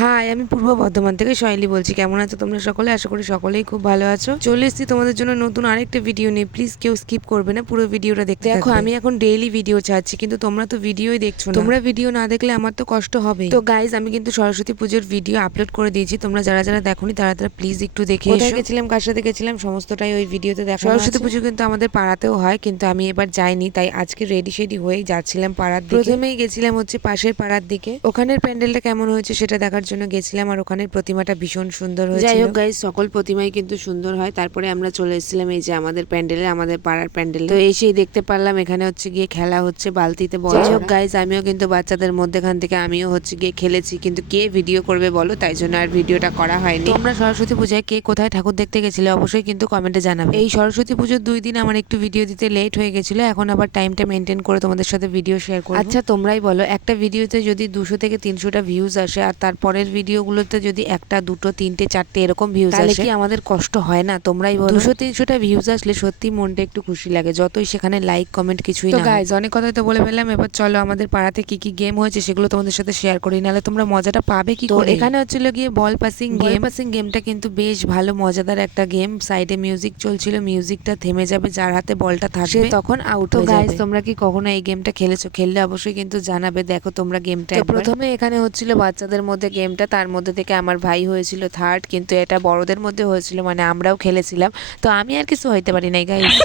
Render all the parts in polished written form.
High, আমি পূর্ব বর্ধমান থেকে শৈলী বলছি। কেমন আছো তোমরা সকলে? আশা করি সকলেই খুব ভালো আছো। চলে এসেছি তোমাদের জন্য নতুন আরেকটা ভিডিও নিয়ে। প্লিজ কেউ স্কিপ করবে না, পুরো ভিডিওটা দেখতে থাকবে। দেখো, আমি এখন ডেইলি ভিডিও ছাড়ছি, কিন্তু তোমরা তো ভিডিওই দেখছো না। তোমরা ভিডিও না দেখলে আমার তো কষ্ট হবে। তো গাইজ, আমি কিন্তু সরস্বতী পুজোর ভিডিও আপলোড করে দিয়েছি। তোমরা যারা যারা দেখোনি তারা প্লিজ একটু দেখে এসো। কোথায় গেছিলাম, কার সাথে গেছিলাম, সমস্তটাই ওই ভিডিওতে দেখো। সরস্বতী পুজো কিন্তু আমাদের পাড়াতেও হয়, কিন্তু আমি এবার যাইনি, তাই আজকে রেডি শেডি হয়েই যাচ্ছিলাম পাড়ার দিকে। প্রথমেই গেছিলাম হচ্ছে পাশের পাড়ার দিকে। ওখানের প্যান্ডেলটা কেমন হয়েছে সেটা দেখার জন্য গেছিলাম, আর ওখানের প্রতিমাটা ভীষণ সুন্দর হয়েছিল। যাই হোক গাইস, সকল প্রতিমাই কিন্তু সুন্দর হয়। তারপরে আমরা চলে এসেছিলাম এই যে আমাদের প্যান্ডেলে, আমাদের পাড়ার প্যান্ডেলে। তো এসেই দেখতে পারলাম এখানে হচ্ছে গিয়ে খেলা হচ্ছে বালতিতে বল। যাই হোক গাইস, আমিও কিন্তু বাচ্চাদের মধ্যেখান থেকে আমিও হচ্ছে গিয়ে খেলেছি, কিন্তু কে ভিডিও করবে বলো, তাই জন্য আর ভিডিওটা করা হয়নি। তোমরা সরস্বতী পূজায় কে কোথায় ঠাকুর দেখতে গেছিলে অবশ্যই কিন্তু কমেন্টে জানাবে। এই সরস্বতী পুজোর 2 দিন আমার একটু ভিডিও দিতে লেট হয়ে গেছিল, এখন আবার টাইমটা মেনটেন করে তোমাদের সাথে ভিডিও শেয়ার করব। আচ্ছা তোমরাই বলো, একটা ভিডিওতে যদি 200 থেকে 300টা ভিউজ আসে, আর তারপরের ভিডিওগুলোতে যদি 1টা 2টো 3টে 4টে এরকম ভিউজ আসে, তাহলে কি আমাদের কষ্ট হয় না? তোমরাই বলো। 200-300টা ভিউজ আসলে সত্যি মনটা একটু খুশি লাগে, যতই সেখানে লাইক কমেন্ট কিছুই না। তো গাইজ, অনেক কথাই তো বলে ফেললাম, এবার চলো আমাদের পাড়াতে কি কি গেম হয়েছে সেগুলো তোমাদের সাথে শেয়ার করি, নাহলে তোমরা মজাটা পাবে কি করে। এখানে হচ্ছিল গিয়ে বল পাসিং গেম। পাসিং গেমটা কিন্তু বেশ ভালো মজাদার একটা গেম। সাইডে মিউজিক চলছিল, মিউজিকটা থেমে যাবে, যার হাতে বলটা থাকবে তখন আউট হয়ে যাবে। গাইজ, তোমরা কি কখনো এই গেমটা খেলেছো? খেললে অবশ্যই কিন্তু জানাবে। দেখো তোমরা গেমটা। প্রথমে এখানে হচ্ছিল বাচ্চাদের মধ্যে গেমটা, তার মধ্যে থেকে আমার ভাই হয়েছিল থার্ড, কিন্তু এটা বড়দের মধ্যে হয়েছিল, মানে আমরাও খেলেছিলাম। তো আমি আর কিছু হইতে পারি নাই গাইস।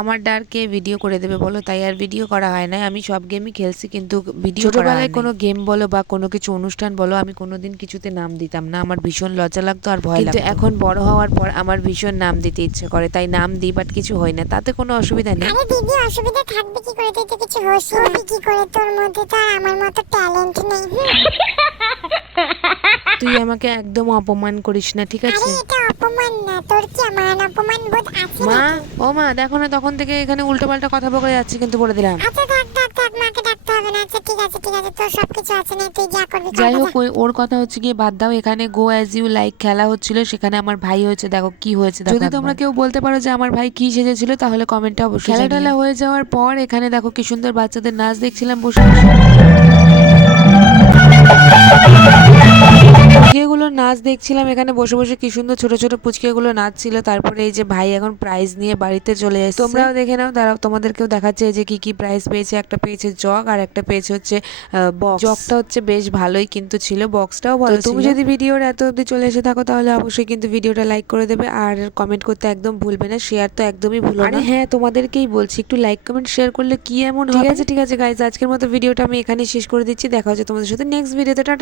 আমার ডারকে ভিডিও করে দেবে বলো, তাই আর ভিডিও করা হয় না। আমি সব গেমই খেলছি, কিন্তু ভিডিও ছোটবেলায় কোনো গেম বলো বা কোনো কিছু অনুষ্ঠান বলো, আমি কোনোদিন কিছুতে নাম দিতাম না, আমার ভীষণ লজ্জা লাগতো আর ভয় লাগতো। কিন্তু এখন বড় হওয়ার পর আমার ভীষণ নাম দিতে ইচ্ছে করে, তাই নাম দিই, বাট কিছু হয় না, তাতে কোনো অসুবিধা নেই। আরে দিদি, অসুবিধা থাকবে কি করে? তুই তো কিছু হোসই না। কি করে তোর মধ্যে তো আমার মতো ট্যালেন্ট নেই। তুই আমাকে একদম অপমান করিস না, ঠিক আছে? আরে এটা অপমান না, তোর কি মান অপমান বোধ আছে মা, নাকি? ও মা, দেখো না, তখন থেকে এখানে উল্টোপাল্টা কথা বলে যাচ্ছে, কিন্তু বলে দিলাম। আচ্ছা থাক থাক থাক, মাকে ডাকতে হবে না। আচ্ছা ঠিক আছে ঠিক আছে, তোর সবকিছু আছে না, তুই যা করবি যাই কর হোক, যা। ওর কথা হচ্ছে গিয়ে বাদ দাও। এখানে গো অ্যাজ ইউ লাইক খেলা হচ্ছিল, সেখানে আমার ভাই হয়েছে, দেখো কি হয়েছে। যদি তোমরা কেউ বলতে পারো যে আমার ভাই কি সেজেছিল, তাহলে কমেন্টে অবশ্যই। খেলা টেলা হয়ে যাওয়ার পর এখানে দেখো কি সুন্দর বাচ্চাদের নাচ দেখছিলাম বসে বসে। পুচকিগুলো নাচ দেখছিলাম এখানে বসে বসে, কি সুন্দর ছোট ছোট পুচকিগুলো নাচছিল। তারপরে এই যে ভাই এখন প্রাইজ নিয়ে বাড়িতে চলে এসেছে, তোমরাও দেখে নাও। দাঁড়াও, তোমাদেরকেও দেখাচ্ছে যে কি কি প্রাইজ পেয়েছে। একটা পেয়েছে জগ, আর একটা পেয়েছে হচ্ছে বক্স। জগটা হচ্ছে বেশ ভালোই কিন্তু ছিল, বক্সটাও ভালো ছিল। তুমি যদি ভিডিওর এত অবধি চলে এসে থাকো, তাহলে অবশ্যই কিন্তু ভিডিওটা লাইক করে দেবে, আর কমেন্ট করতে একদম ভুলবে না। শেয়ার তো একদমই ভুলো না। আরে হ্যাঁ, তোমাদেরকেই বলছি, একটু লাইক কমেন্ট শেয়ার করলে কি এমন হবে। ঠিক আছে ঠিক আছে গাইজ, আজকের মতো ভিডিওটা আমি এখানেই শেষ করে দিচ্ছি। দেখা হচ্ছে তোমাদের সাথে নেক্সট ভিডিওতে। টাটা।